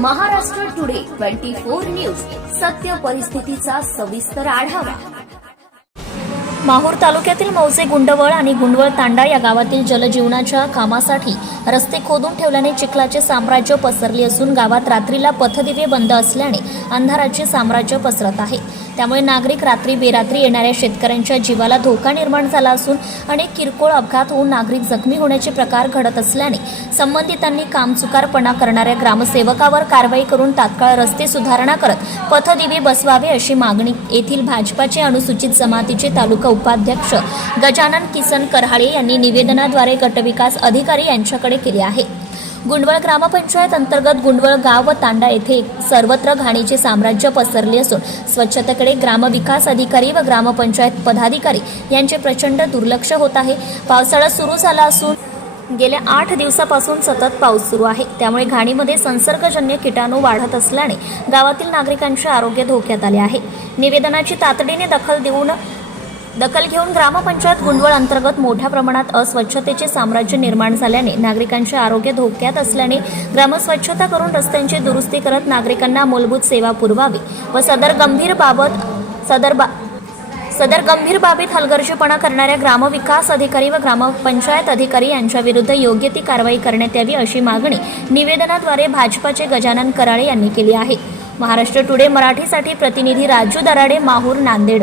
Maharashtra today twenty four news. सत्य परिस्थितीचा सविस्तर आढावा. माहूर तालुक्यातील मौजे गुंडवळ आणि गुंडवळ तांडा या गावातील जलजीवनाच्या कामासाठी रस्ते खोदून ठेवल्याने चिखलाचे साम्राज्य पसरले असून गावात रात्रीला पथदिवे बंद असल्याने अंधाराचे साम्राज्य पसरत आहे. त्यामुळे नागरिक रात्री बेरात्री येणाऱ्या शेतकऱ्यांच्या जीवाला धोका निर्माण झाला असून अनेक किरकोळ अपघात होऊन नागरिक जखमी होण्याचे प्रकार घडत असल्याने संबंधितांनी कामचुकारपणा करणाऱ्या ग्रामसेवकावर कारवाई करून तात्काळ रस्ते सुधारणा करत पथदिवे बसवावे अशी मागणी येथील भाजपाचे अनुसूचित जमातीचे तालुका उपाध्यक्ष गजानन किसन करहाळे यांनी निवेदनाद्वारे गटविकास अधिकारी यांच्याकडे केली आहे. गुंडवळ ग्रामपंचायत अंतर्गत गुंडवळ गाव व तांडा येथे सर्वत्र घाणीचे साम्राज्य पसरले असून स्वच्छतेकडे ग्रामविकास अधिकारी व ग्रामपंचायत पदाधिकारी यांचे प्रचंड दुर्लक्ष होत आहे. पावसाळा सुरू झाला असून गेल्या आठ दिवसापासून सतत पाऊस सुरू आहे. त्यामुळे घाणीमध्ये संसर्गजन्य किटाणू वाढत असल्याने गावातील नागरिकांचे आरोग्य धोक्यात आले आहे. निवेदनाची तातडीने दखल देऊन दखल घेऊन ग्रामपंचायत गुंडवळ अंतर्गत मोठ्या प्रमाणात अस्वच्छतेचे साम्राज्य निर्माण झाल्याने नागरिकांचे आरोग्य धोक्यात असल्याने ग्रामस्वच्छता करून रस्त्यांची दुरुस्ती करत नागरिकांना मूलभूत सेवा पुरवावी व सदर गंभीर बाबत सदर बा सदर गंभीर बाबीत हलगर्जीपणा करणाऱ्या ग्रामविकास अधिकारी व ग्रामपंचायत अधिकारी यांच्या विरुद्ध योग्य ती कारवाई करण्यात यावी अशी मागणी निवेदनाद्वारे भाजपाचे गजानन कराळे यांनी केली आहे. महाराष्ट्र टुडे मराठीसाठी प्रतिनिधी राजू दराडे माहूर नांदेड.